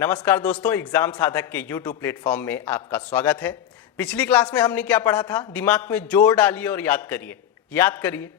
नमस्कार दोस्तों, एग्जाम साधक के YouTube प्लेटफॉर्म में आपका स्वागत है। पिछली क्लास में हमने क्या पढ़ा था? दिमाग में जोर डालिए और याद करिए।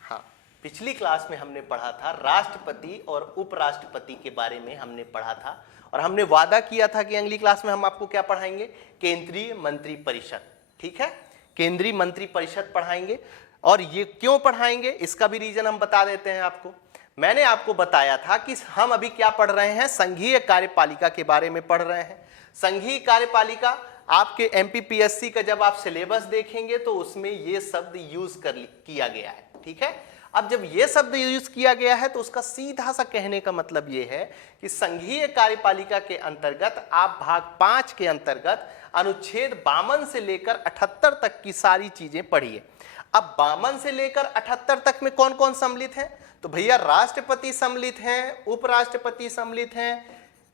हाँ, पिछली क्लास में हमने पढ़ा था राष्ट्रपति और उपराष्ट्रपति के बारे में हमने पढ़ा था और हमने वादा किया था कि अगली क्लास में हम आपको क्या पढ़ाएंगे? केंद्रीय मंत्रिपरिषद। ठीक है, केंद्रीय मंत्रिपरिषद पढ़ाएंगे। और ये क्यों पढ़ाएंगे इसका भी रीजन हम बता देते हैं आपको। मैंने आपको बताया था कि हम अभी क्या पढ़ रहे हैं? संघीय कार्यपालिका के बारे में पढ़ रहे हैं। संघीय कार्यपालिका आपके एमपीपीएससी का जब आप सिलेबस देखेंगे तो उसमें ये शब्द यूज किया गया है। ठीक है, अब जब ये शब्द यूज किया गया है तो उसका सीधा सा कहने का मतलब ये है कि संघीय कार्यपालिका के अंतर्गत आप भाग 5 के अंतर्गत अनुच्छेद 52 से लेकर 78 तक की सारी चीजें पढ़िए। अब 52 से लेकर 78 तक में कौन कौन सम्मिलित है? तो भैया राष्ट्रपति सम्मिलित हैं, उपराष्ट्रपति सम्मिलित हैं,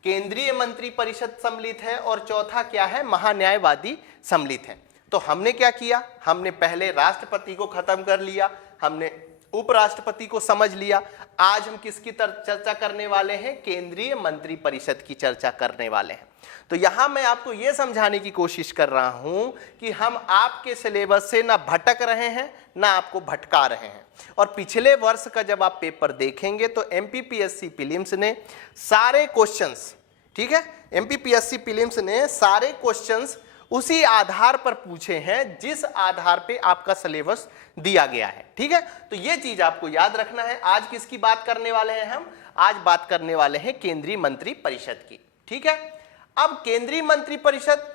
केंद्रीय मंत्रिपरिषद सम्मिलित है और चौथा क्या है? महान्यायवादी सम्मिलित है। तो हमने क्या किया? हमने पहले राष्ट्रपति को खत्म कर लिया, हमने उपराष्ट्रपति को समझ लिया। आज हम किसकी चर्चा करने वाले हैं? केंद्रीय मंत्रिपरिषद की चर्चा करने वाले हैं। तो यहां मैं आपको यह समझाने की कोशिश कर रहा हूं कि हम आपके सिलेबस से ना भटक रहे हैं ना आपको भटका रहे हैं। और पिछले वर्ष का जब आप पेपर देखेंगे तो एमपीपीएससी प्रीलिम्स ने सारे क्वेश्चंस, ठीक है, एमपीपीएससी प्रीलिम्स ने सारे क्वेश्चंस उसी आधार पर पूछे हैं जिस आधार पे आपका सिलेबस दिया गया है। ठीक है, तो ये चीज आपको याद रखना है। आज किसकी बात करने वाले हैं हम? आज बात करने वाले हैं केंद्रीय मंत्रिपरिषद की। ठीक है, अब केंद्रीय मंत्रिपरिषद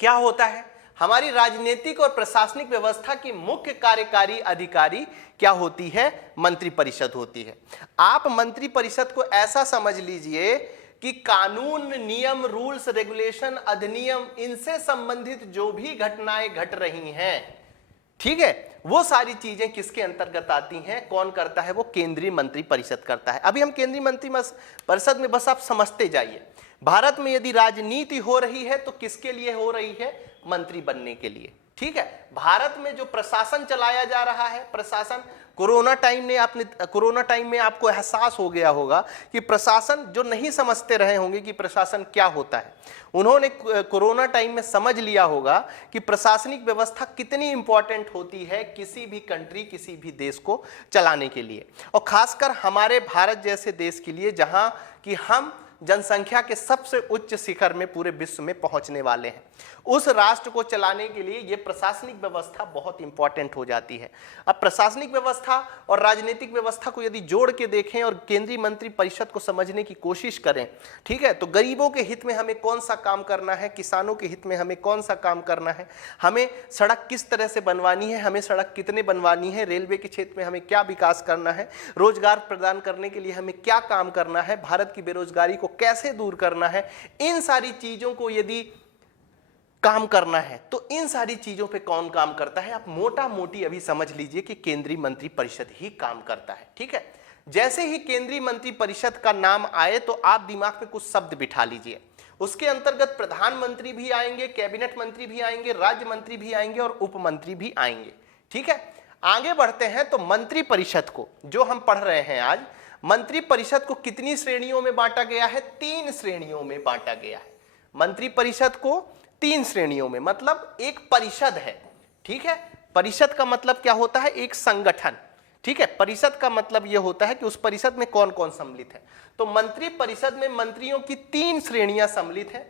क्या होता है? हमारी राजनीतिक और प्रशासनिक व्यवस्था की मुख्य कार्यकारी अधिकारी क्या होती है? मंत्रिपरिषद होती है। आप मंत्रिपरिषद को ऐसा समझ लीजिए कि कानून, नियम, रूल्स, रेगुलेशन, अधिनियम, इनसे संबंधित जो भी घटनाएं घट रही हैं, ठीक है, वो सारी चीजें किसके अंतर्गत आती हैं? कौन करता है? वो केंद्रीय मंत्रिपरिषद करता है। अभी हम केंद्रीय मंत्रिपरिषद में बस आप समझते जाइए। भारत में यदि राजनीति हो रही है तो किसके लिए हो रही है? मंत्री बनने के लिए। ठीक है, भारत में जो प्रशासन चलाया जा रहा है, प्रशासन कोरोना टाइम में आपको एहसास हो गया होगा कि प्रशासन, जो नहीं समझते रहे होंगे कि प्रशासन क्या होता है, उन्होंने कोरोना टाइम में समझ लिया होगा कि प्रशासनिक व्यवस्था कितनी इंपॉर्टेंट होती है किसी भी कंट्री, किसी भी देश को चलाने के लिए, और खासकर हमारे भारत जैसे देश के लिए जहां कि हम जनसंख्या के सबसे उच्च शिखर में पूरे विश्व में पहुंचने वाले हैं। उस राष्ट्र को चलाने के लिए यह प्रशासनिक व्यवस्था बहुत इंपॉर्टेंट हो जाती है। अब प्रशासनिक व्यवस्था और राजनीतिक व्यवस्था को यदि जोड़ के देखें और केंद्रीय मंत्रिपरिषद को समझने की कोशिश करें, ठीक है, तो गरीबों के हित में हमें कौन सा काम करना है, किसानों के हित में हमें कौन सा काम करना है, हमें सड़क किस तरह से बनवानी है, हमें सड़क कितने बनवानी है, रेलवे के क्षेत्र में हमें क्या विकास करना है, रोजगार प्रदान करने के लिए हमें क्या काम करना है, भारत की बेरोजगारी को कैसे दूर करना है, इन सारी चीजों को यदि काम करना है तो इन सारी चीजों पे कौन काम करता है? आप मोटा मोटी अभी समझ लीजिए कि केंद्रीय मंत्रिपरिषद ही काम करता है। ठीक है, जैसे ही केंद्रीय मंत्रिपरिषद का नाम आए तो आप दिमाग में कुछ शब्द बिठा लीजिए। उसके अंतर्गत प्रधानमंत्री भी आएंगे, कैबिनेट मंत्री भी आएंगे, राज्य मंत्री भी आएंगे और उप मंत्री भी आएंगे। ठीक है, आगे बढ़ते हैं तो मंत्रिपरिषद को जो हम पढ़ रहे हैं आज, मंत्रिपरिषद को कितनी श्रेणियों में बांटा गया है? 3 श्रेणियों में बांटा गया है। मंत्रिपरिषद को 3 श्रेणियों में, मतलब एक परिषद है। ठीक है, परिषद का मतलब क्या होता है? एक संगठन। ठीक है, परिषद का मतलब यह होता है कि उस परिषद में कौन कौन सम्मिलित है। तो मंत्रिपरिषद में मंत्रियों की 3 श्रेणियां सम्मिलित है।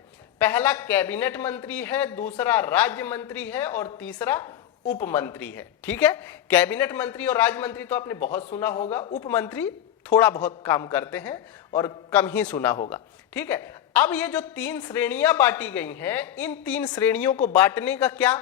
पहला कैबिनेट मंत्री है, दूसरा राज्य मंत्री है और तीसरा उप मंत्री है। ठीक है, कैबिनेट मंत्री और राज्य मंत्री तो आपने बहुत सुना होगा, उप मंत्री थोड़ा बहुत काम करते हैं और कम ही सुना होगा। ठीक है, अब ये जो 3 श्रेणियां बांटी गई हैं, इन 3 श्रेणियों को बांटने का क्या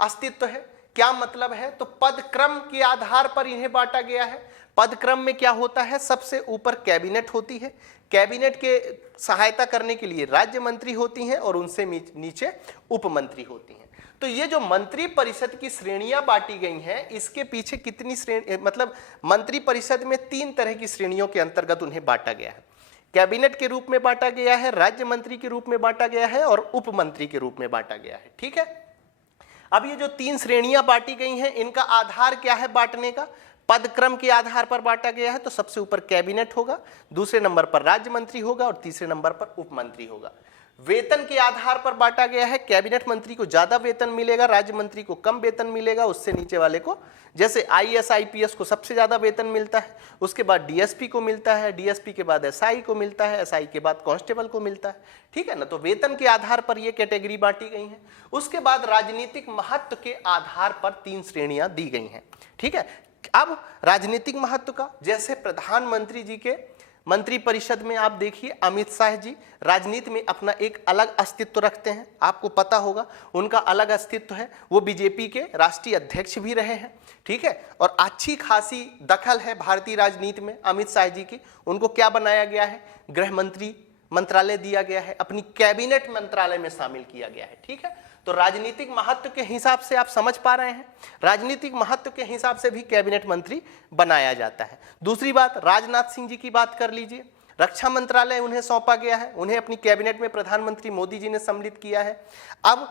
अस्तित्व है, क्या मतलब है? तो पद क्रम के आधार पर इन्हें बांटा गया है। पद क्रम में क्या होता है? सबसे ऊपर कैबिनेट होती है, कैबिनेट के सहायता करने के लिए राज्य मंत्री होती हैं और उनसे नीचे उप मंत्री होती हैं। तो ये जो मंत्रिपरिषद की श्रेणियां बांटी गई हैं, इसके पीछे कितनी श्रेणी, मतलब मंत्रिपरिषद में 3 तरह की श्रेणियों के अंतर्गत उन्हें बांटा गया है। कैबिनेट के रूप में बांटा गया है, राज्य मंत्री के रूप में बांटा गया है और उप मंत्री के रूप में बांटा गया है। ठीक है, अब ये जो 3 श्रेणियां बांटी गई हैं, इनका आधार क्या है बांटने का? पद क्रम के आधार पर बांटा गया है तो सबसे ऊपर कैबिनेट होगा, दूसरे नंबर पर राज्य मंत्री होगा और तीसरे नंबर पर उप मंत्री होगा। वेतन के आधार पर बांटा गया है, कैबिनेट मंत्री को ज्यादा वेतन मिलेगा, राज्य मंत्री को कम वेतन मिलेगा, उससे नीचे वाले को, जैसे आईएएस आईपीएस को सबसे ज्यादा वेतन मिलता है, उसके बाद डीएसपी को मिलता है, डीएसपी के बाद एसआई को मिलता है, एसआई के बाद कांस्टेबल को मिलता है, ठीक है ना। तो वेतन के आधार पर ये कैटेगरी बांटी गई है। उसके बाद राजनीतिक महत्व के आधार पर 3 श्रेणियां दी गई हैं, ठीक है। अब राजनीतिक महत्व का, जैसे प्रधानमंत्री जी के मंत्रिपरिषद में आप देखिए अमित शाह जी राजनीति में अपना एक अलग अस्तित्व रखते हैं, आपको पता होगा उनका अलग अस्तित्व है, वो बीजेपी के राष्ट्रीय अध्यक्ष भी रहे हैं, ठीक है। और अच्छी खासी दखल है भारतीय राजनीति में अमित शाह जी की। उनको क्या बनाया गया है, गृह मंत्री मंत्रालय दिया गया है, अपनी कैबिनेट मंत्रालय में शामिल किया गया है, ठीक है। तो राजनीतिक महत्व के हिसाब से आप समझ पा रहे हैं, राजनीतिक महत्व के हिसाब से भी कैबिनेट मंत्री बनाया जाता है। दूसरी बात, राजनाथ सिंह जी की बात कर लीजिए, रक्षा मंत्रालय उन्हें सौंपा गया है, उन्हें अपनी कैबिनेट में प्रधानमंत्री मोदी जी ने सम्मिलित किया है। अब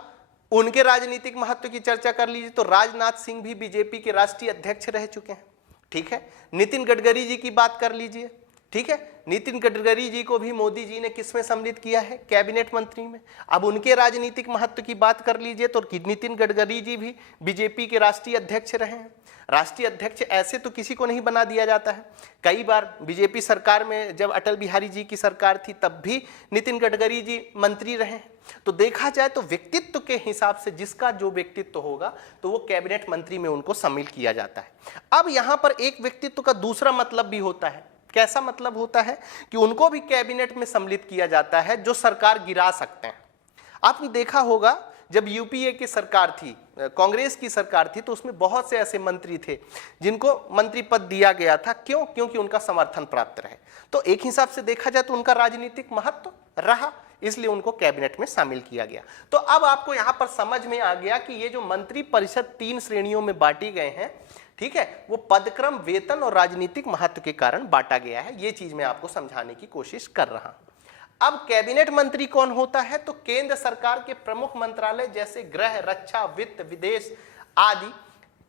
उनके राजनीतिक महत्व की चर्चा कर लीजिए तो राजनाथ सिंह भी बीजेपी के राष्ट्रीय अध्यक्ष रह चुके हैं, ठीक है। नितिन गडकरी जी की बात कर लीजिए, ठीक है। नितिन गडकरी जी को भी मोदी जी ने किसमें सम्मिलित किया है, कैबिनेट मंत्री में। अब उनके राजनीतिक महत्व की बात कर लीजिए तो नितिन गडकरी जी भी बीजेपी के राष्ट्रीय अध्यक्ष रहे हैं। राष्ट्रीय अध्यक्ष ऐसे तो किसी को नहीं बना दिया जाता है, कई बार बीजेपी सरकार में जब अटल बिहारी जी की सरकार थी तब भी नितिन गडकरी जी मंत्री रहे हैं। तो देखा जाए तो व्यक्तित्व के हिसाब से जिसका जो व्यक्तित्व होगा तो वो कैबिनेट मंत्री में उनको शामिल किया जाता है। अब यहाँ पर एक व्यक्तित्व का दूसरा मतलब भी होता है, कैसा मतलब होता है कि उनको भी कैबिनेट में सम्मिलित किया जाता है जो सरकार गिरा सकते हैं। आपने देखा होगा जब यूपीए की सरकार थी, कांग्रेस की सरकार थी, तो उसमें बहुत से ऐसे मंत्री थे जिनको मंत्री पद दिया गया था, क्यों, क्योंकि उनका समर्थन प्राप्त रहे। तो एक हिसाब से देखा जाए तो उनका राजनीतिक महत्व रहा, इसलिए उनको कैबिनेट में शामिल किया गया। तो अब आपको यहां पर समझ में आ गया कि ये जो मंत्री परिषद 3 श्रेणियों में बांटी गए हैं, ठीक है, वो पदक्रम, वेतन और राजनीतिक महत्व के कारण बांटा गया है। ये चीज मैं आपको समझाने की कोशिश कर रहा हूं। अब कैबिनेट मंत्री कौन होता है, तो केंद्र सरकार के प्रमुख मंत्रालय जैसे गृह, रक्षा, वित्त, विदेश आदि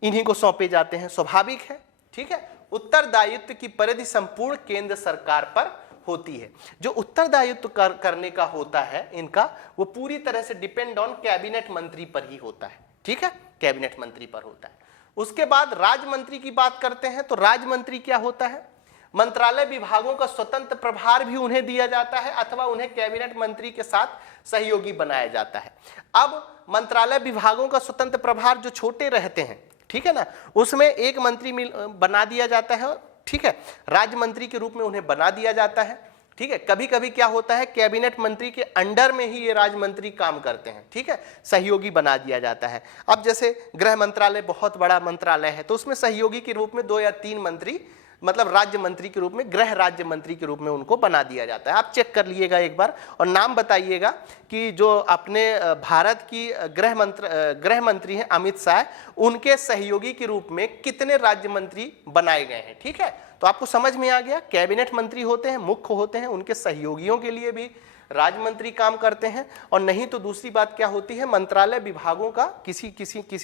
इन्हीं को सौंपे जाते हैं। स्वाभाविक है, ठीक है। उत्तरदायित्व की परिधि संपूर्ण केंद्र सरकार पर होती है। जो उत्तरदायित्व करने का होता है इनका, वो पूरी तरह से डिपेंड ऑन कैबिनेट मंत्री पर ही होता है, ठीक है, कैबिनेट मंत्री पर होता है। उसके बाद राज्य मंत्री की बात करते हैं तो राज्य मंत्री क्या होता है, मंत्रालय विभागों का स्वतंत्र प्रभार भी उन्हें दिया जाता है अथवा उन्हें कैबिनेट मंत्री के साथ सहयोगी बनाया जाता है। अब मंत्रालय विभागों का स्वतंत्र प्रभार जो छोटे रहते हैं, ठीक है ना, उसमें एक मंत्री बना दिया जाता है, ठीक है, राज्य मंत्री के रूप में उन्हें बना दिया जाता है, ठीक है। कभी कभी क्या होता है, कैबिनेट मंत्री के अंडर में ही ये राज्य मंत्री काम करते हैं, ठीक है, सहयोगी बना दिया जाता है। अब जैसे गृह मंत्रालय बहुत बड़ा मंत्रालय है तो उसमें सहयोगी के रूप में 2 या 3 मंत्री, मतलब राज्य मंत्री के रूप में, गृह राज्य मंत्री के रूप में उनको बना दिया जाता है। आप चेक कर लीजिएगा एक बार और नाम बताइएगा कि जो अपने भारत की गृह मंत्री हैं अमित शाह, उनके सहयोगी के रूप में कितने राज्य मंत्री बनाए गए हैं, ठीक है। तो आपको समझ में आ गया, कैबिनेट मंत्री होते हैं, मुख्य होते हैं, उनके सहयोगियों के लिए भी राज्य मंत्री काम करते हैं। और नहीं तो दूसरी बात क्या होती है, मंत्रालय विभागों का किसी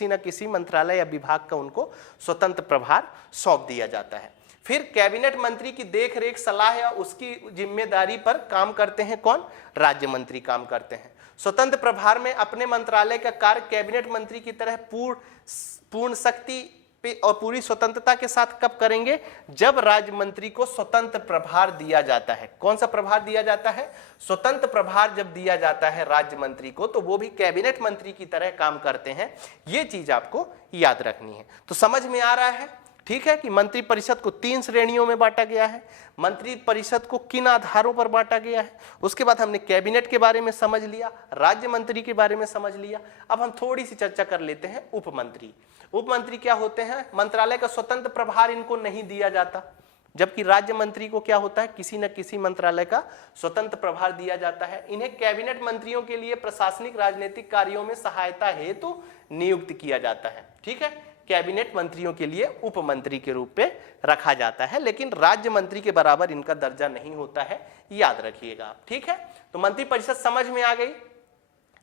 न किसी मंत्रालय या विभाग का उनको स्वतंत्र प्रभार सौंप दिया जाता है। फिर कैबिनेट मंत्री की देखरेख, सलाह या उसकी जिम्मेदारी पर काम करते हैं कौन, राज्य मंत्री काम करते हैं। स्वतंत्र प्रभार में अपने मंत्रालय का कार्य कैबिनेट मंत्री की तरह पूर्ण शक्ति पे और पूरी स्वतंत्रता के साथ कब करेंगे, जब राज्य मंत्री को स्वतंत्र प्रभार दिया जाता है। कौन सा प्रभार दिया जाता है, स्वतंत्र प्रभार जब दिया जाता है राज्य मंत्री को, तो वो भी कैबिनेट मंत्री की तरह काम करते हैं। ये चीज आपको याद रखनी है। तो समझ में आ रहा है, ठीक है, कि मंत्री परिषद को 3 श्रेणियों में बांटा गया है। मंत्री परिषद को किन आधारों पर बांटा गया है, उसके बाद हमने कैबिनेट के बारे में समझ लिया, राज्य मंत्री के बारे में समझ लिया। अब हम थोड़ी सी चर्चा कर लेते हैं उप मंत्री। उप मंत्री क्या होते हैं, मंत्रालय का स्वतंत्र प्रभार इनको नहीं दिया जाता, जबकि राज्य मंत्री को क्या होता है, किसी न किसी मंत्रालय का स्वतंत्र प्रभार दिया जाता है। इन्हें कैबिनेट मंत्रियों के लिए प्रशासनिक राजनीतिक कार्यों में सहायता हेतु नियुक्त किया जाता है, ठीक है। कैबिनेट मंत्रियों के लिए उप मंत्री के रूप में रखा जाता है, लेकिन राज्य मंत्री के बराबर इनका दर्जा नहीं होता है, याद रखिएगा, ठीक है। तो मंत्री परिषद समझ में आ गई।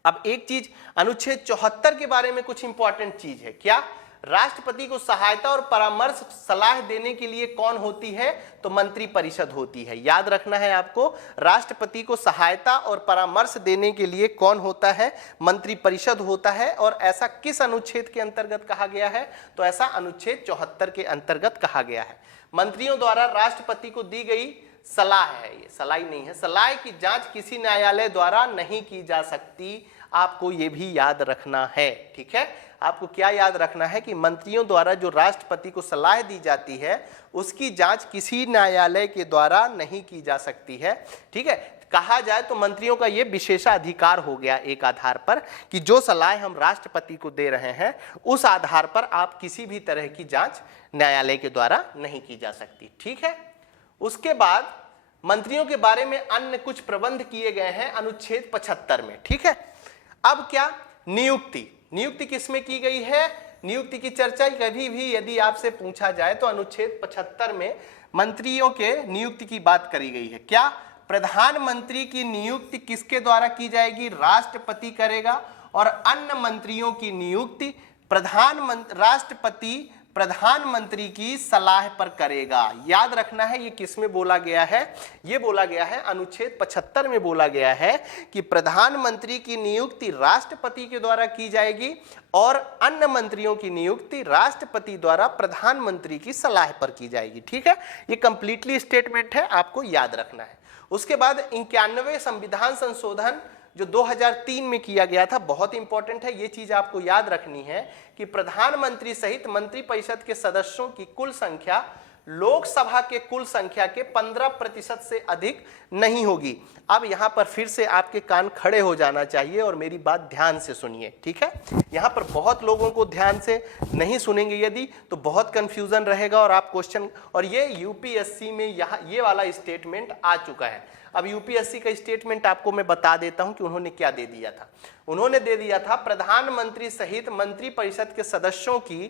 अब एक चीज, अनुच्छेद 74 के बारे में कुछ इंपॉर्टेंट चीज है, क्या, राष्ट्रपति को सहायता और परामर्श सलाह देने के लिए कौन होती है? तो मंत्रिपरिषद होती है। याद रखना है आपको, राष्ट्रपति को सहायता और परामर्श देने के लिए कौन होता है? मंत्रिपरिषद होता है। और ऐसा किस अनुच्छेद के अंतर्गत कहा गया है? तो ऐसा अनुच्छेद 74 के अंतर्गत कहा गया है। मंत्रियों द्वारा राष्ट्रपति को दी गई सलाह है, ये सलाह नहीं है, सलाह की जांच किसी न्यायालय द्वारा नहीं की जा सकती। आपको ये भी याद रखना है, ठीक है। आपको क्या याद रखना है कि मंत्रियों द्वारा जो राष्ट्रपति को सलाह दी जाती है उसकी जांच किसी न्यायालय के द्वारा नहीं की जा सकती है, ठीक है। कहा जाए तो मंत्रियों का ये विशेषाधिकार हो गया एक आधार पर कि जो सलाह हम राष्ट्रपति को दे रहे हैं उस आधार पर आप किसी भी तरह की जांच न्यायालय के द्वारा नहीं की जा सकती, ठीक है। उसके बाद मंत्रियों के बारे में अन्य कुछ प्रबंध किए गए हैं अनुच्छेद 75 में, ठीक है। अब क्या? नियुक्ति। नियुक्ति किसमें की गई है? नियुक्ति की चर्चा कभी भी यदि आपसे पूछा जाए तो अनुच्छेद 75 में मंत्रियों के नियुक्ति की बात करी गई है। क्या? प्रधानमंत्री की नियुक्ति किसके द्वारा की जाएगी? राष्ट्रपति करेगा। और अन्य मंत्रियों की नियुक्ति राष्ट्रपति प्रधानमंत्री की सलाह पर करेगा। याद रखना है ये किसमें बोला गया है? ये बोला गया है अनुच्छेद 75 में बोला गया है कि प्रधानमंत्री की नियुक्ति राष्ट्रपति के द्वारा की जाएगी और अन्य मंत्रियों की नियुक्ति राष्ट्रपति द्वारा प्रधानमंत्री की सलाह पर की जाएगी, ठीक है। ये कंप्लीटली स्टेटमेंट है, आपको याद रखना है। उसके बाद 91वें संविधान संशोधन जो 2003 में किया गया था, बहुत इंपॉर्टेंट है, ये चीज आपको याद रखनी है कि प्रधानमंत्री सहित मंत्रिपरिषद के सदस्यों की कुल संख्या लोकसभा के कुल संख्या के 15% से अधिक नहीं होगी। अब यहां पर फिर से आपके कान खड़े हो जाना चाहिए और मेरी बात ध्यान से सुनिए, ठीक है। यहां पर बहुत लोगों को ध्यान से नहीं सुनेंगे यदि तो बहुत कंफ्यूजन रहेगा और आप क्वेश्चन, और ये यूपीएससी में ये वाला स्टेटमेंट आ चुका है। अब यूपीएससी का स्टेटमेंट आपको मैं बता देता हूं कि उन्होंने क्या दे दिया था। उन्होंने दे दिया था प्रधानमंत्री सहित मंत्रिपरिषद के सदस्यों की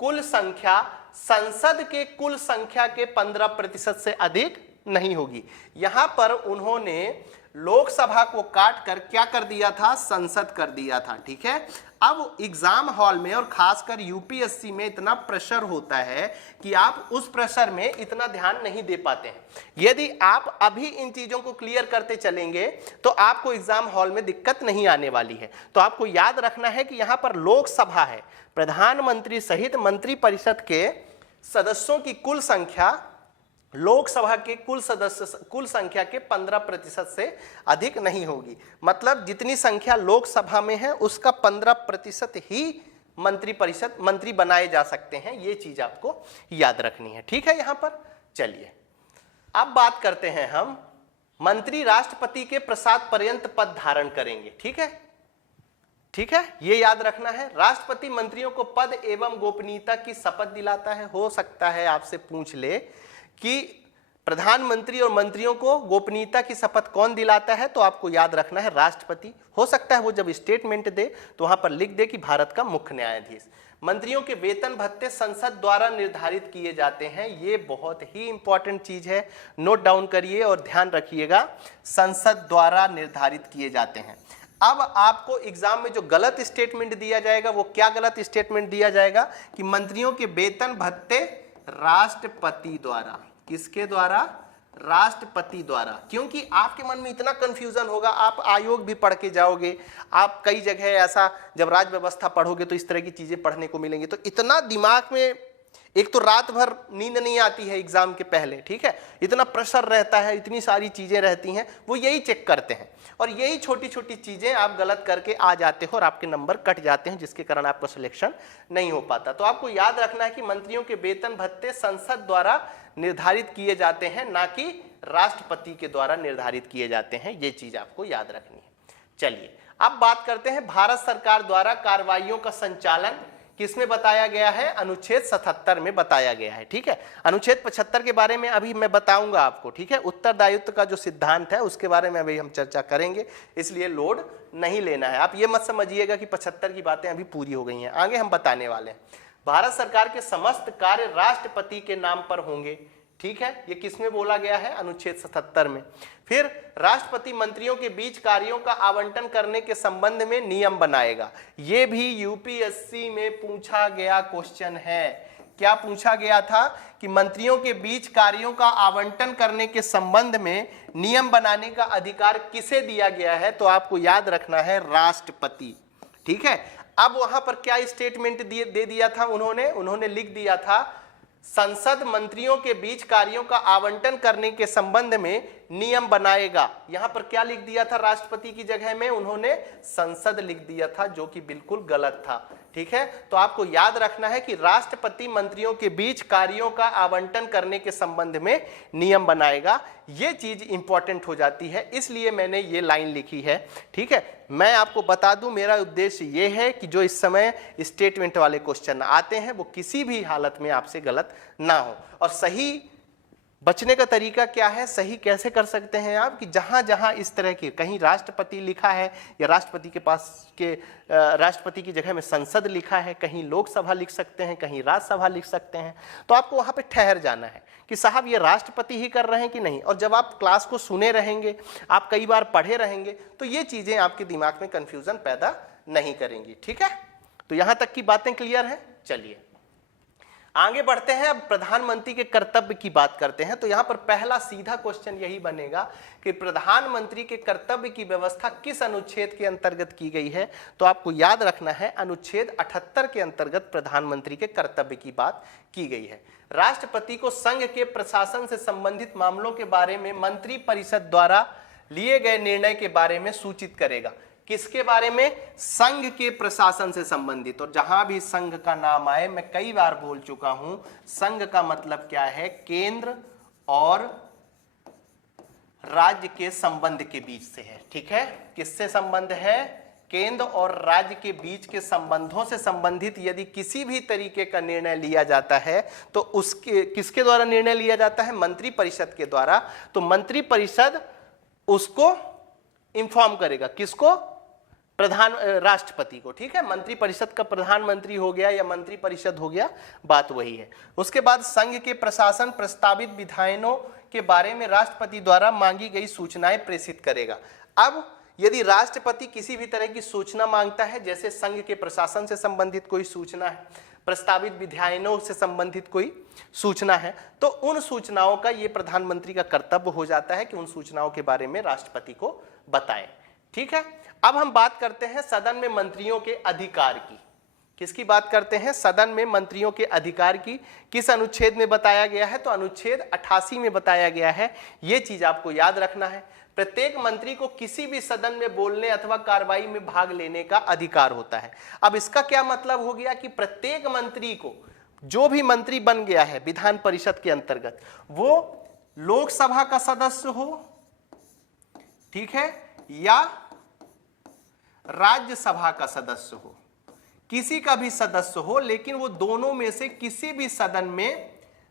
कुल संख्या संसद के कुल संख्या के 15% से अधिक नहीं होगी। यहां पर उन्होंने लोकसभा को काट कर क्या कर दिया था? संसद कर दिया था, ठीक है। अब एग्जाम हॉल में और खासकर यूपीएससी में इतना प्रेशर होता है कि आप उस प्रेशर में इतना ध्यान नहीं दे पाते हैं। यदि आप अभी इन चीजों को क्लियर करते चलेंगे तो आपको एग्जाम हॉल में दिक्कत नहीं आने वाली है। तो आपको याद रखना है कि यहां पर लोकसभा है, प्रधानमंत्री सहित मंत्रिपरिषद के सदस्यों की कुल संख्या लोकसभा के कुल संख्या के 15% से अधिक नहीं होगी। मतलब जितनी संख्या लोकसभा में है उसका 15% ही मंत्रिपरिषद मंत्री बनाए जा सकते हैं। ये चीज आपको याद रखनी है, ठीक है। यहां पर चलिए अब बात करते हैं हम मंत्री राष्ट्रपति के प्रसाद पर्यंत पद धारण करेंगे, ठीक है, ठीक है। ये याद रखना है, राष्ट्रपति मंत्रियों को पद एवं गोपनीयता की शपथ दिलाता है। हो सकता है आपसे पूछ ले कि प्रधानमंत्री और मंत्रियों को गोपनीयता की शपथ कौन दिलाता है, तो आपको याद रखना है राष्ट्रपति। हो सकता है वो जब स्टेटमेंट दे तो वहां पर लिख दे कि भारत का मुख्य न्यायाधीश। मंत्रियों के वेतन भत्ते संसद द्वारा निर्धारित किए जाते हैं। ये बहुत ही इंपॉर्टेंट चीज है, नोट डाउन करिए और ध्यान रखिएगा, संसद द्वारा निर्धारित किए जाते हैं। अब आपको एग्जाम में जो गलत स्टेटमेंट दिया जाएगा वो क्या गलत स्टेटमेंट दिया जाएगा कि मंत्रियों के वेतन भत्ते राष्ट्रपति द्वारा। किसके द्वारा? राष्ट्रपति द्वारा। क्योंकि आपके मन में इतना कंफ्यूजन होगा, आप आयोग भी पढ़ के जाओगे, आप कई जगह ऐसा जब राज्य व्यवस्था पढ़ोगे तो इस तरह की चीजें पढ़ने को मिलेंगी, तो इतना दिमाग में, एक तो रात भर नींद नहीं आती है एग्जाम के पहले, ठीक है, इतना प्रेशर रहता है, इतनी सारी चीजें रहती हैं, वो यही चेक करते हैं और यही छोटी छोटी चीजें आप गलत करके आ जाते हो और आपके नंबर कट जाते हैं, जिसके कारण आपका सिलेक्शन नहीं हो पाता। तो आपको याद रखना है कि मंत्रियों के वेतन भत्ते संसद द्वारा निर्धारित किए जाते हैं, ना कि राष्ट्रपति के द्वारा निर्धारित किए जाते हैं। ये चीज आपको याद रखनी है। चलिए अब बात करते हैं भारत सरकार द्वारा कार्रवाइयों का संचालन किसमें बताया गया है? अनुच्छेद 77 में बताया गया है, ठीक है। अनुच्छेद 75 के बारे में अभी मैं बताऊंगा आपको, ठीक है। उत्तरदायित्व का जो सिद्धांत है उसके बारे में अभी हम चर्चा करेंगे, इसलिए लोड नहीं लेना है। आप ये मत समझिएगा कि 75 की बातें अभी पूरी हो गई हैं, आगे हम बताने वाले हैं। भारत सरकार के समस्त कार्य राष्ट्रपति के नाम पर होंगे, ठीक है, ये किसमें बोला गया है? अनुच्छेद 77 में। फिर राष्ट्रपति मंत्रियों के बीच कार्यों का आवंटन करने के संबंध में नियम बनाएगा। ये भी यूपीएससी में पूछा गया क्वेश्चन है। क्या पूछा गया था कि मंत्रियों के बीच कार्यों का आवंटन करने के संबंध में नियम बनाने का अधिकार किसे दिया गया है? तो आपको याद रखना है राष्ट्रपति। ठीक है, अब वहां पर क्या स्टेटमेंट दे दिया था उन्होंने लिख दिया था संसद मंत्रियों के बीच कार्यों का आवंटन करने के संबंध में नियम बनाएगा। यहां पर क्या लिख दिया था? राष्ट्रपति की जगह में उन्होंने संसद लिख दिया था, जो कि बिल्कुल गलत था। ठीक है, तो आपको याद रखना है कि राष्ट्रपति मंत्रियों के बीच कार्यों का आवंटन करने के संबंध में नियम बनाएगा। ये चीज इंपॉर्टेंट हो जाती है, इसलिए मैंने ये लाइन लिखी है। ठीक है, मैं आपको बता दूं मेरा उद्देश्य ये है कि जो इस समय स्टेटमेंट वाले क्वेश्चन आते हैं वो किसी भी हालत में आपसे गलत ना हो। और सही बचने का तरीका क्या है, सही कैसे कर सकते हैं आप, कि जहां जहां इस तरह की कहीं राष्ट्रपति लिखा है या राष्ट्रपति के पास के राष्ट्रपति की जगह में संसद लिखा है, कहीं लोकसभा लिख सकते हैं, कहीं राज्यसभा लिख सकते हैं, तो आपको वहां पे ठहर जाना है कि साहब ये राष्ट्रपति ही कर रहे हैं कि नहीं। और जब आप क्लास को सुने रहेंगे, आप कई बार पढ़े रहेंगे, तो ये चीजें आपके दिमाग में कंफ्यूजन पैदा नहीं करेंगी। ठीक है, तो यहां तक की बातें क्लियर हैं। चलिए आगे बढ़ते हैं, अब प्रधानमंत्री के कर्तव्य की बात करते हैं। तो यहां पर पहला सीधा क्वेश्चन यही बनेगा कि प्रधानमंत्री के कर्तव्य की व्यवस्था किस अनुच्छेद के अंतर्गत की गई है? तो आपको याद रखना है अनुच्छेद 78 के अंतर्गत प्रधानमंत्री के कर्तव्य की बात की गई है। राष्ट्रपति को संघ के प्रशासन से संबंधित मामलों के बारे में मंत्री परिषद द्वारा लिए गए निर्णय के बारे में सूचित करेगा। किसके बारे में? संघ के प्रशासन से संबंधित। और जहां भी संघ का नाम आए, मैं कई बार बोल चुका हूं, संघ का मतलब क्या है? केंद्र और राज्य के संबंध के बीच से है। ठीक है, किससे संबंध है? केंद्र और राज्य के बीच के संबंधों से संबंधित यदि किसी भी तरीके का निर्णय लिया जाता है तो उसके किसके द्वारा निर्णय लिया जाता है? मंत्री परिषद के द्वारा। तो मंत्री परिषद उसको इंफॉर्म करेगा, किसको? राष्ट्रपति को। ठीक है, मंत्री परिषद का प्रधानमंत्री हो गया या मंत्री परिषद हो गया, बात वही है। उसके बाद संघ के प्रशासन प्रस्तावित विधायनों के बारे में राष्ट्रपति द्वारा मांगी गई सूचनाएं प्रेषित करेगा। अब यदि राष्ट्रपति किसी भी तरह की सूचना मांगता है, जैसे संघ के प्रशासन से संबंधित कोई सूचना है, प्रस्तावित विधायनों से संबंधित कोई सूचना है, तो उन सूचनाओं का ये प्रधानमंत्री का कर्तव्य हो जाता है कि उन सूचनाओं के बारे में राष्ट्रपति को बताएं। ठीक है, अब हम बात करते हैं सदन में मंत्रियों के अधिकार की। किसकी बात करते हैं? सदन में मंत्रियों के अधिकार की। किस अनुच्छेद में बताया गया है? तो अनुच्छेद 88 में बताया गया है। यह चीज आपको याद रखना है। प्रत्येक मंत्री को किसी भी सदन में बोलने अथवा कार्रवाई में भाग लेने का अधिकार होता है। अब इसका क्या मतलब हो गया कि प्रत्येक मंत्री को, जो भी मंत्री बन गया है विधान परिषद के अंतर्गत, वो लोकसभा का सदस्य हो, ठीक है, या राज्यसभा का सदस्य हो, किसी का भी सदस्य हो, लेकिन वो दोनों में से किसी भी सदन में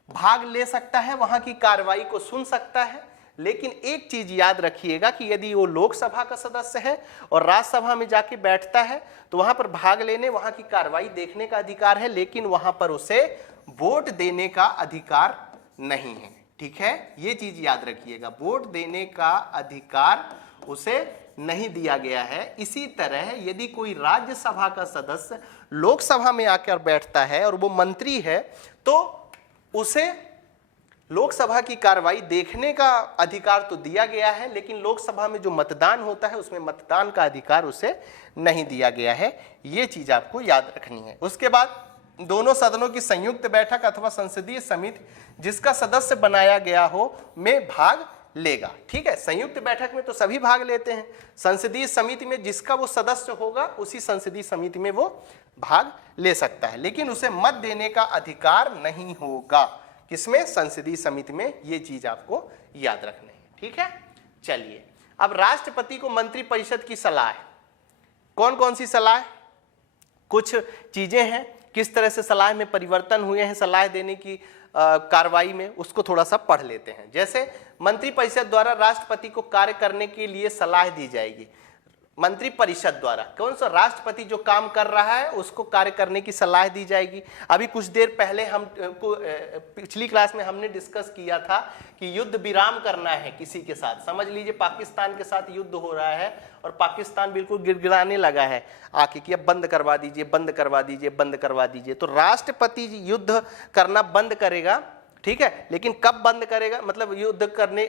भाग ले सकता है, वहां की कार्रवाई को सुन सकता है। लेकिन एक चीज याद रखिएगा कि यदि वो लोकसभा का सदस्य है और राज्यसभा में जाके बैठता है तो वहां पर भाग लेने, वहां की कार्रवाई देखने का अधिकार है, लेकिन वहां पर उसे वोट देने का अधिकार नहीं है। ठीक है, ये चीज याद रखिएगा, वोट देने का अधिकार उसे नहीं दिया गया है। इसी तरह यदि कोई राज्यसभा का सदस्य लोकसभा में आकर बैठता है और वो मंत्री है, तो उसे लोकसभा की कार्रवाई देखने का अधिकार तो दिया गया है, लेकिन लोकसभा में जो मतदान होता है उसमें मतदान का अधिकार उसे नहीं दिया गया है। ये चीज आपको याद रखनी है। उसके बाद दोनों सदनों की संयुक्त बैठक अथवा संसदीय समिति जिसका सदस्य बनाया गया हो में भाग लेगा। ठीक है, संयुक्त बैठक में तो सभी भाग लेते हैं, संसदीय समिति में जिसका वो सदस्य होगा उसी संसदीय समिति में वो भाग ले सकता है, लेकिन उसे मत देने का अधिकार नहीं होगा। किसमें? संसदीय समिति में। ये चीज आपको याद रखनी है। ठीक है, चलिए अब राष्ट्रपति को मंत्री परिषद की सलाह, कौन कौन सी सलाह, कुछ चीजें हैं, किस तरह से सलाह में परिवर्तन हुए हैं सलाह देने की कार्रवाई में, उसको थोड़ा सा पढ़ लेते हैं। जैसे मंत्री परिषद द्वारा राष्ट्रपति को कार्य करने के लिए सलाह दी जाएगी। मंत्री परिषद द्वारा। कौन सा? राष्ट्रपति जो काम कर रहा है उसको कार्य करने की सलाह दी जाएगी। अभी कुछ देर पहले पिछली क्लास में हमने डिस्कस किया था कि युद्ध विराम करना है किसी के साथ। समझ लीजिए पाकिस्तान के साथ युद्ध हो रहा है और पाकिस्तान बिल्कुल गिड़गिड़ाने लगा है आके कि अब बंद करवा दीजिए, बंद करवा दीजिए, बंद करवा दीजिए। तो राष्ट्रपति युद्ध करना बंद करेगा, ठीक है, लेकिन कब बंद करेगा? मतलब युद्ध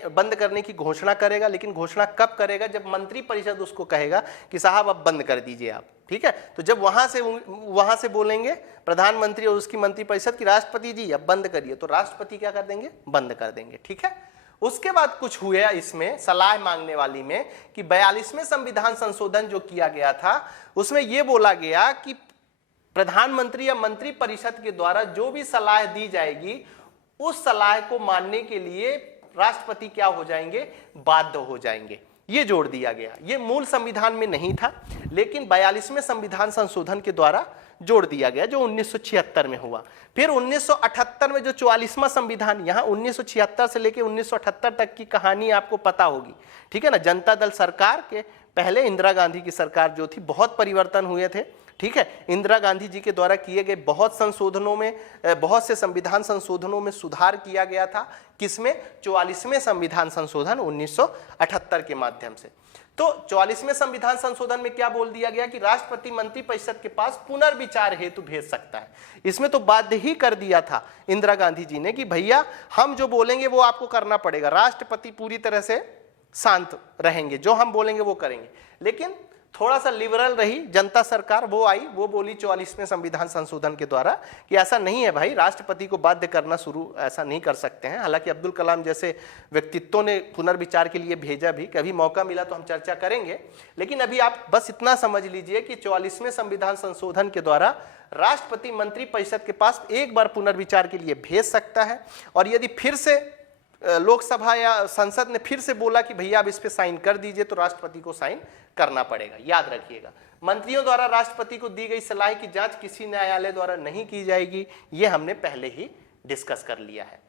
बंद करने की घोषणा करेगा, लेकिन घोषणा कब करेगा? जब मंत्री परिषद उसको कहेगा कि साहब अब बंद कर दीजिए आप, ठीक है। तो जब वहां से बोलेंगे प्रधानमंत्री और उसकी मंत्री परिषद की राष्ट्रपति जी अब बंद करिए, तो राष्ट्रपति क्या कर देंगे? बंद कर देंगे, ठीक है। उसके बाद कुछ हुआ इसमें सलाह मांगने वाली में कि 42वें संविधान संशोधन जो किया गया था उसमें यह बोला गया कि प्रधानमंत्री या मंत्री परिषद के द्वारा जो भी सलाह दी जाएगी उस सलाह को मानने के लिए राष्ट्रपति क्या हो जाएंगे? बाध्य हो जाएंगे। ये जोड़ दिया गया। ये मूल संविधान में नहीं था, लेकिन 42वें संविधान संशोधन के द्वारा जोड़ दिया गया जो 1976 में हुआ। फिर 1978 में जो 44वां संविधान, यहाँ 1976 से लेकर 1978 तक की कहानी आपको पता होगी, ठीक है ना। जनता दल सरकार के पहले इंदिरा गांधी की सरकार जो थी, बहुत परिवर्तन हुए थे, ठीक है। इंदिरा गांधी जी के द्वारा किए गए बहुत संशोधनों में, बहुत से संविधान संशोधनों में सुधार किया गया था। किसमें? 44वें संविधान संशोधन 1978 के माध्यम से। तो 44वें संविधान संशोधन में क्या बोल दिया गया कि राष्ट्रपति मंत्री परिषद के पास पुनर्विचार हेतु भेज सकता है। इसमें तो बाध्य ही कर दिया था इंदिरा गांधी जी ने कि भैया हम जो बोलेंगे वो आपको करना पड़ेगा, राष्ट्रपति पूरी तरह से शांत रहेंगे, जो हम बोलेंगे वो करेंगे। लेकिन थोड़ा सा लिबरल रही जनता सरकार, वो आई, वो बोली 44वें संविधान संशोधन के द्वारा कि ऐसा नहीं है भाई, राष्ट्रपति को बाध्य करना ऐसा नहीं कर सकते हैं। हालांकि अब्दुल कलाम जैसे व्यक्तित्वों ने पुनर्विचार के लिए भेजा भी, कभी मौका मिला तो हम चर्चा करेंगे। लेकिन अभी आप बस इतना समझ लीजिए कि 44वें संविधान संशोधन के द्वारा राष्ट्रपति मंत्री परिषद के पास एक बार पुनर्विचार के लिए भेज सकता है, और यदि फिर से लोकसभा या संसद ने फिर से बोला कि भैया आप इस पे साइन कर दीजिए, तो राष्ट्रपति को साइन करना पड़ेगा। याद रखिएगा, मंत्रियों द्वारा राष्ट्रपति को दी गई सलाह की जांच किसी न्यायालय द्वारा नहीं की जाएगी, ये हमने पहले ही डिस्कस कर लिया है।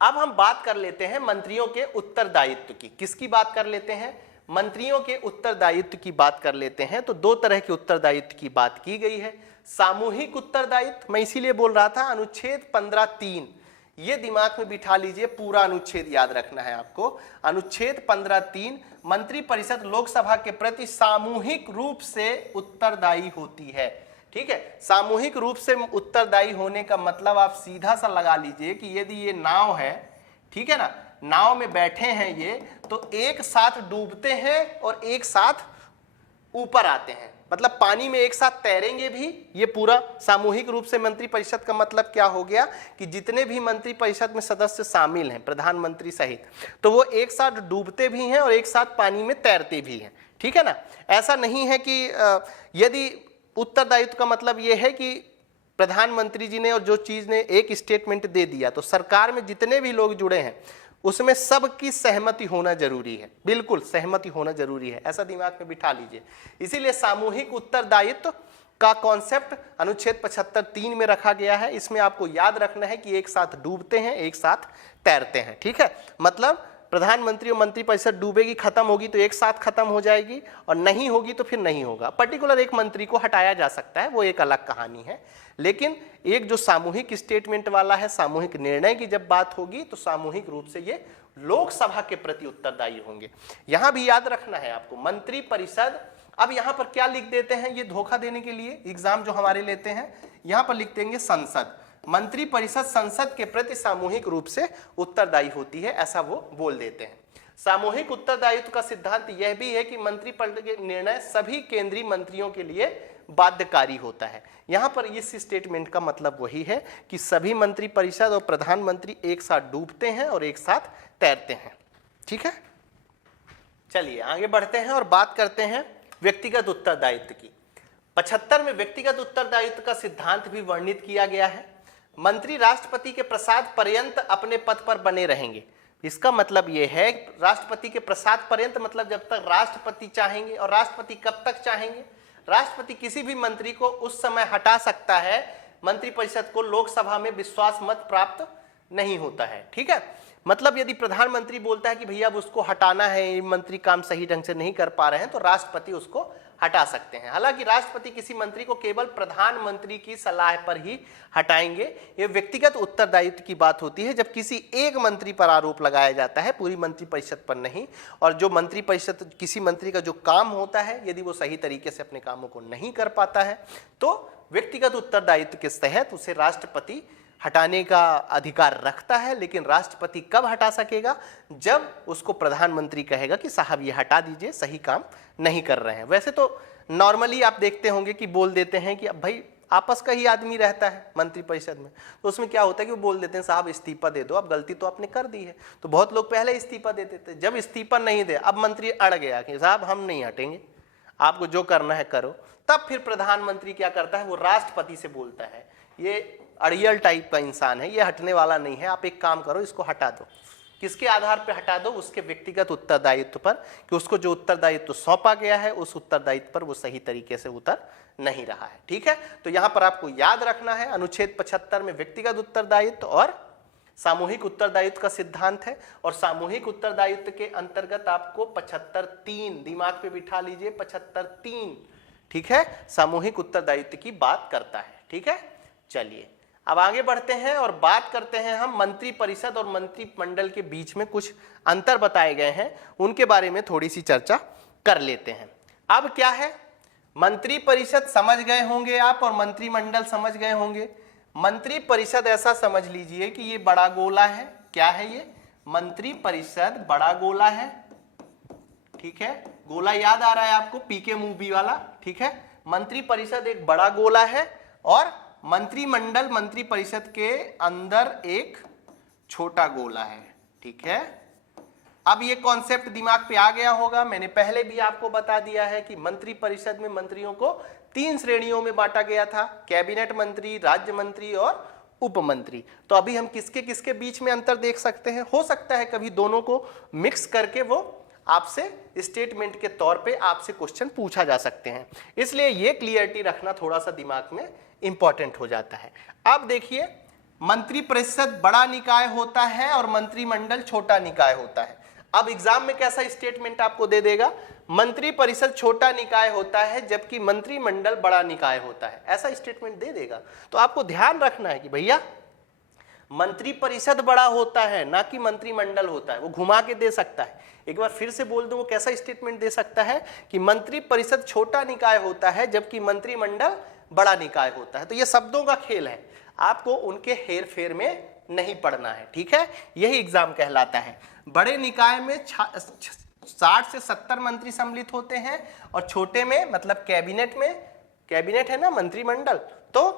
अब हम बात कर लेते हैं मंत्रियों के उत्तरदायित्व की। किसकी बात कर लेते हैं? मंत्रियों के उत्तरदायित्व की बात कर लेते हैं। तो दो तरह के उत्तरदायित्व की बात की गई है। सामूहिक उत्तरदायित्व, मैं इसीलिए बोल रहा था अनुच्छेद 15(3), ये दिमाग में बिठा लीजिए, पूरा अनुच्छेद याद रखना है आपको। अनुच्छेद 15(3), मंत्री परिषद लोकसभा के प्रति सामूहिक रूप से उत्तरदायी होती है, ठीक है। सामूहिक रूप से उत्तरदायी होने का मतलब आप सीधा सा लगा लीजिए कि यदि ये नाव है, ठीक है ना, नाव में बैठे हैं ये, तो एक साथ डूबते हैं और एक साथ ऊपर आते हैं, मतलब पानी में एक साथ तैरेंगे भी। ये पूरा सामूहिक रूप से मंत्री परिषद का मतलब क्या हो गया कि जितने भी मंत्री परिषद में सदस्य शामिल हैं प्रधानमंत्री सहित, तो वो एक साथ डूबते भी हैं और एक साथ पानी में तैरते भी हैं, ठीक है ना। ऐसा नहीं है कि यदि उत्तरदायित्व का मतलब ये है कि प्रधानमंत्री जी ने और जो चीज ने एक स्टेटमेंट दे दिया, तो सरकार में जितने भी लोग जुड़े हैं उसमें सबकी सहमति होना जरूरी है, बिल्कुल सहमति होना जरूरी है, ऐसा दिमाग में बिठा लीजिए। इसीलिए सामूहिक उत्तरदायित्व का कॉन्सेप्ट अनुच्छेद 75(3) में रखा गया है। इसमें आपको याद रखना है कि एक साथ डूबते हैं, एक साथ तैरते हैं, ठीक है। मतलब प्रधानमंत्री और मंत्री परिषद डूबेगी, खत्म होगी तो एक साथ खत्म हो जाएगी, और नहीं होगी तो फिर नहीं होगा। पर्टिकुलर एक मंत्री को हटाया जा सकता है, वो एक अलग कहानी है। लेकिन एक जो सामूहिक स्टेटमेंट वाला है, सामूहिक निर्णय की जब बात होगी, तो सामूहिक रूप से ये लोकसभा के प्रति उत्तरदायी होंगे। यहां भी याद रखना है आपको, मंत्री परिषद। अब यहां पर क्या लिख देते हैं, ये धोखा देने के लिए एग्जाम जो हमारे लेते हैं, यहां पर लिख देंगे संसद। मंत्री परिषद संसद के प्रति सामूहिक रूप से उत्तरदायी होती है, ऐसा वो बोल देते हैं। सामूहिक उत्तरदायित्व का सिद्धांत यह भी है कि मंत्रिपरिषद के निर्णय सभी केंद्रीय मंत्रियों के लिए बाध्यकारी होता है। यहां पर इस स्टेटमेंट का मतलब वही है कि सभी मंत्री परिषद और प्रधानमंत्री एक साथ डूबते हैं और एक साथ तैरते हैं, ठीक है। चलिए आगे बढ़ते हैं और बात करते हैं व्यक्तिगत उत्तरदायित्व की। 75 में व्यक्तिगत उत्तरदायित्व का सिद्धांत भी वर्णित किया गया है। मंत्री राष्ट्रपति के प्रसाद पर्यंत अपने पद पर बने रहेंगे। इसका मतलब यह है राष्ट्रपति के प्रसाद पर्यंत, मतलब जब तक राष्ट्रपति चाहेंगे। और राष्ट्रपति कब तक चाहेंगे? राष्ट्रपति किसी भी मंत्री को उस समय हटा सकता है मंत्रिपरिषद को लोकसभा में विश्वास मत प्राप्त नहीं होता है, ठीक है। मतलब यदि प्रधानमंत्री बोलता है कि भैया अब उसको हटाना है, ये मंत्री काम सही ढंग से नहीं कर पा रहे हैं, तो राष्ट्रपति उसको हटा सकते हैं। हालांकि राष्ट्रपति किसी मंत्री को केवल प्रधानमंत्री की सलाह पर ही हटाएंगे। ये व्यक्तिगत उत्तरदायित्व की बात होती है जब किसी एक मंत्री पर आरोप लगाया जाता है, पूरी मंत्रिपरिषद पर नहीं। और जो मंत्रिपरिषद, किसी मंत्री का जो काम होता है, यदि वो सही तरीके से अपने कामों को नहीं कर पाता है, तो व्यक्तिगत उत्तरदायित्व के तहत उसे राष्ट्रपति हटाने का अधिकार रखता है। लेकिन राष्ट्रपति कब हटा सकेगा? जब उसको प्रधानमंत्री कहेगा कि साहब ये हटा दीजिए, सही काम नहीं कर रहे हैं। वैसे तो नॉर्मली आप देखते होंगे कि बोल देते हैं कि अब भाई आपस का ही आदमी रहता है मंत्रिपरिषद में, तो उसमें क्या होता है कि वो बोल देते हैं साहब इस्तीफा दे दो, अब गलती तो आपने कर दी है। तो बहुत लोग पहले इस्तीफा देते थे, जब इस्तीफा नहीं दे, अब मंत्री अड़ गया कि साहब हम नहीं हटेंगे, आपको जो करना है करो, तब फिर प्रधानमंत्री क्या करता है, वो राष्ट्रपति से बोलता है ये अड़ियल टाइप का इंसान है, ये हटने वाला नहीं है, आप एक काम करो इसको हटा दो। किसके आधार पर हटा दो? उसके व्यक्तिगत उत्तरदायित्व पर, कि उसको जो उत्तरदायित्व सौंपा गया है उस उत्तरदायित्व पर वो सही तरीके से उतर नहीं रहा है। ठीक है, तो यहां पर आपको याद रखना है अनुच्छेद 75 में व्यक्तिगत उत्तरदायित्व और सामूहिक उत्तरदायित्व का सिद्धांत है। और सामूहिक उत्तरदायित्व के अंतर्गत आपको 75(3) दिमाग पे बिठा लीजिए, 75(3), ठीक है, सामूहिक उत्तरदायित्व की बात करता है। ठीक है, चलिए अब आगे बढ़ते हैं और बात करते हैं हम मंत्रिपरिषद और मंत्रिमंडल के बीच में कुछ अंतर बताए गए हैं, उनके बारे में थोड़ी सी चर्चा कर लेते हैं। अब क्या है, मंत्रिपरिषद समझ गए होंगे आप और मंत्रिमंडल समझ गए होंगे। मंत्रिपरिषद ऐसा समझ लीजिए कि ये बड़ा गोला है। क्या है ये? मंत्रिपरिषद बड़ा गोला है। ठीक है, गोला याद आ रहा है आपको, पीके मूवी वाला। ठीक है, मंत्रिपरिषद एक बड़ा गोला है और मंत्रिमंडल मंत्रिपरिषद के अंदर एक छोटा गोला है। ठीक है, अब ये कॉन्सेप्ट दिमाग पे आ गया होगा। मैंने पहले भी आपको बता दिया है कि मंत्रिपरिषद में मंत्रियों को 3 श्रेणियों में बांटा गया था, कैबिनेट मंत्री, राज्य मंत्री और उप मंत्री। तो अभी हम किसके किसके बीच में अंतर देख सकते हैं। हो सकता है कभी दोनों को मिक्स करके वो आपसे स्टेटमेंट के तौर पे आपसे क्वेश्चन पूछा जा सकते हैं, इसलिए ये क्लियरिटी रखना थोड़ा सा दिमाग में इंपॉर्टेंट हो जाता है। अब देखिए, मंत्रिपरिषद बड़ा निकाय होता है और मंत्रिमंडल छोटा निकाय होता है। अब एग्जाम में कैसा स्टेटमेंट आपको दे देगा, मंत्रिपरिषद छोटा निकाय होता है जबकि मंत्रिमंडल बड़ा निकाय होता है, ऐसा स्टेटमेंट दे देगा। तो आपको ध्यान रखना है कि भैया मंत्रिपरिषद बड़ा होता है ना कि मंत्रिमंडल होता है। वो घुमा के दे सकता है। एक बार फिर से बोल दूं, वो कैसा स्टेटमेंट दे सकता है कि मंत्रिपरिषद छोटा निकाय होता है जबकि मंत्रिमंडल बड़ा निकाय होता है। तो ये शब्दों का खेल है, आपको उनके हेर फेर में नहीं पड़ना है। ठीक है, यही एग्जाम कहलाता है। बड़े निकाय में 60 से 70 मंत्री सम्मिलित होते हैं और छोटे में मतलब कैबिनेट में, कैबिनेट है ना मंत्रिमंडल, तो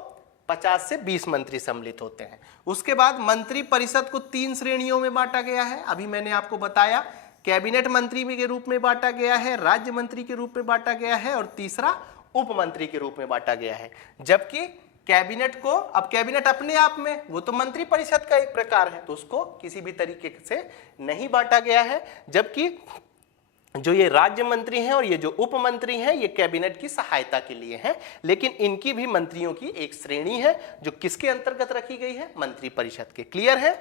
50 से 20 मंत्री सम्मिलित होते हैं। उसके बाद मंत्रिपरिषद को 3 श्रेणियों में बांटा गया है। अभी मैंने आपको बताया, कैबिनेट मंत्री के रूप में बांटा गया है, राज्य मंत्री के रूप में बांटा गया है और तीसरा उप मंत्री के रूप में बांटा गया है। जबकि कैबिनेट को, अब कैबिनेट अपने आप में वो तो मंत्रिपरिषद का एक प्रकार है, तो उसको किसी भी तरीके से नहीं बांटा गया है। जबकि जो ये राज्य मंत्री हैं और ये जो उप मंत्री हैं, ये कैबिनेट की सहायता के लिए हैं, लेकिन इनकी भी मंत्रियों की एक श्रेणी है जो किसके अंतर्गत रखी गई है, मंत्रिपरिषद के। क्लियर है?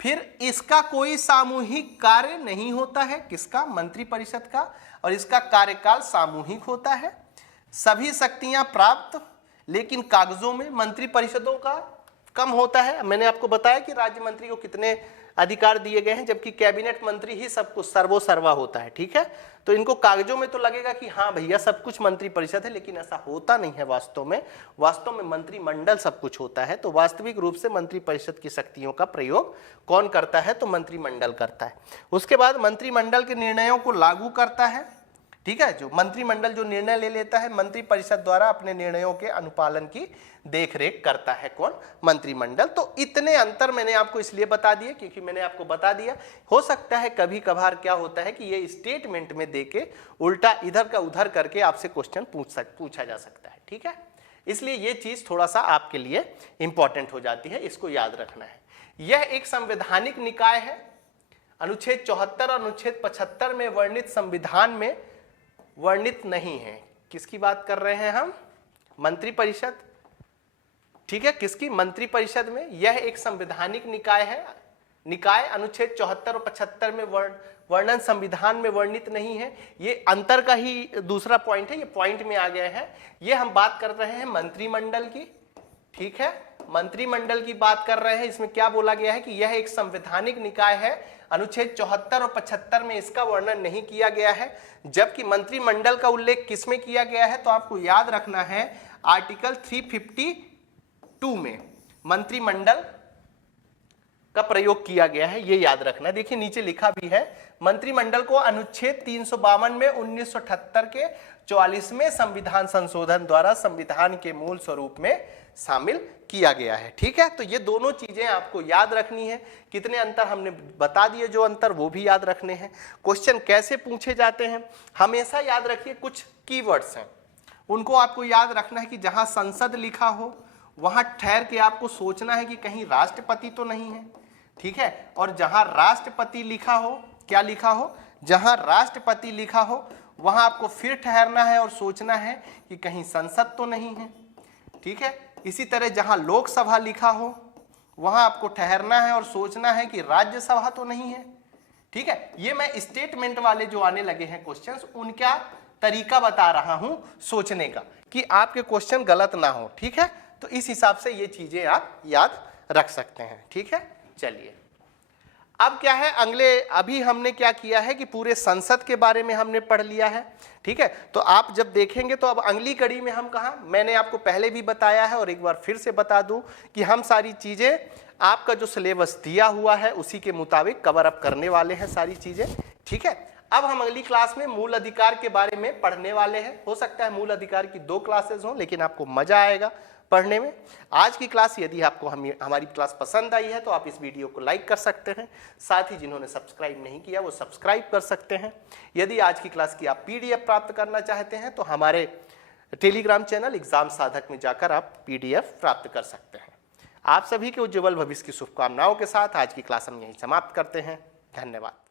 फिर इसका कोई सामूहिक कार्य नहीं होता है, किसका, मंत्रिपरिषद का, और इसका कार्यकाल सामूहिक होता है। सभी शक्तियां प्राप्त लेकिन कागजों में मंत्रिपरिषदों का कम होता है। मैंने आपको बताया कि राज्य मंत्री को कितने अधिकार दिए गए हैं, जबकि कैबिनेट मंत्री ही सब कुछ सर्वोसर्वा होता है। ठीक है, तो इनको कागजों में तो लगेगा कि हाँ भैया सब कुछ मंत्रिपरिषद है, लेकिन ऐसा होता नहीं है वास्तव में। वास्तव में मंत्रिमंडल सब कुछ होता है। तो वास्तविक रूप से मंत्रिपरिषद की शक्तियों का प्रयोग कौन करता है, तो मंत्रिमंडल करता है। उसके बाद मंत्रिमंडल के निर्णयों को लागू करता है। ठीक है, जो मंत्रिमंडल जो निर्णय ले लेता है, मंत्रिपरिषद द्वारा अपने निर्णयों के अनुपालन की देखरेख करता है कौन, मंत्रिमंडल। तो इतने अंतर मैंने आपको इसलिए बता दिए क्योंकि मैंने आपको बता दिया, हो सकता है कभी कभार क्या होता है कि ये स्टेटमेंट में देके उल्टा इधर का उधर करके आपसे क्वेश्चन पूछा जा सकता है। ठीक है, इसलिए ये चीज थोड़ा सा आपके लिए इंपॉर्टेंट हो जाती है, इसको याद रखना है। यह एक संवैधानिक निकाय है। अनुच्छेद 74 और अनुच्छेद 75 में वर्णित संविधान में वर्णित नहीं है। किसकी बात कर रहे हैं हम, मंत्रिपरिषद। ठीक है, किसकी, मंत्रिपरिषद में। यह एक संवैधानिक निकाय है। निकाय अनुच्छेद 74 और 75 में वर्णन संविधान में वर्णित नहीं है। ये अंतर का ही दूसरा पॉइंट है, ये पॉइंट में आ गए हैं। ये हम बात कर रहे हैं मंत्रिमंडल की, ठीक है, मंत्रिमंडल की बात कर रहे हैं। इसमें क्या बोला गया है कि यह एक संवैधानिक निकाय है। अनुच्छेद 74 और 75 में इसका वर्णन नहीं किया गया है, जबकि मंत्रिमंडल का उल्लेख किसमें किया गया है, तो आपको याद रखना है आर्टिकल 352 में मंत्रिमंडल का प्रयोग किया गया है, ये याद रखना। देखिए नीचे लिखा भी है, मंत्रिमंडल को अनुच्छेद 352 में 1978 के 44वें संविधान संशोधन द्वारा संविधान के मूल स्वरूप में शामिल किया गया है। ठीक है, तो ये दोनों चीजें आपको याद रखनी है। कितने अंतर हमने बता दिए, जो अंतर वो भी याद रखने हैं। क्वेश्चन कैसे पूछे जाते हैं, हमेशा याद रखिए कुछ कीवर्ड्स हैं, उनको आपको याद रखना है कि जहां संसद लिखा हो वहां ठहर के आपको सोचना है कि कहीं राष्ट्रपति तो नहीं है, ठीक है। और जहां राष्ट्रपति लिखा हो, क्या लिखा हो, जहां राष्ट्रपति लिखा हो वहां आपको फिर ठहरना है और सोचना है कि कहीं संसद तो नहीं है, ठीक है। इसी तरह जहां लोकसभा लिखा हो वहां आपको ठहरना है और सोचना है कि राज्यसभा तो नहीं है, ठीक है। ये मैं स्टेटमेंट वाले जो आने लगे हैं क्वेश्चंस, उनका तरीका बता रहा हूं सोचने का, कि आपके क्वेश्चन गलत ना हो, ठीक है। तो इस हिसाब से ये चीजें आप याद रख सकते हैं, ठीक है। चलिए अब क्या है, अभी हमने क्या किया है कि पूरे संसद के बारे में हमने पढ़ लिया है, ठीक है। तो आप जब देखेंगे तो अब अगली कड़ी में हम कहा, मैंने आपको पहले भी बताया है और एक बार फिर से बता दूं कि हम सारी चीजें आपका जो सिलेबस दिया हुआ है उसी के मुताबिक कवर अप करने वाले हैं सारी चीजें, ठीक है। अब हम अगली क्लास में मूल अधिकार के बारे में पढ़ने वाले हैं। हो सकता है मूल अधिकार की 2 क्लासेस हों, लेकिन आपको मजा आएगा पढ़ने में। आज की क्लास यदि आपको हमारी क्लास पसंद आई है तो आप इस वीडियो को लाइक कर सकते हैं, साथ ही जिन्होंने सब्सक्राइब नहीं किया वो सब्सक्राइब कर सकते हैं। यदि आज की क्लास की आप PDF प्राप्त करना चाहते हैं तो हमारे टेलीग्राम चैनल एग्जाम साधक में जाकर आप PDF प्राप्त कर सकते हैं। आप सभी के उज्जवल भविष्य की शुभकामनाओं के साथ आज की क्लास हम यहीं समाप्त करते हैं। धन्यवाद।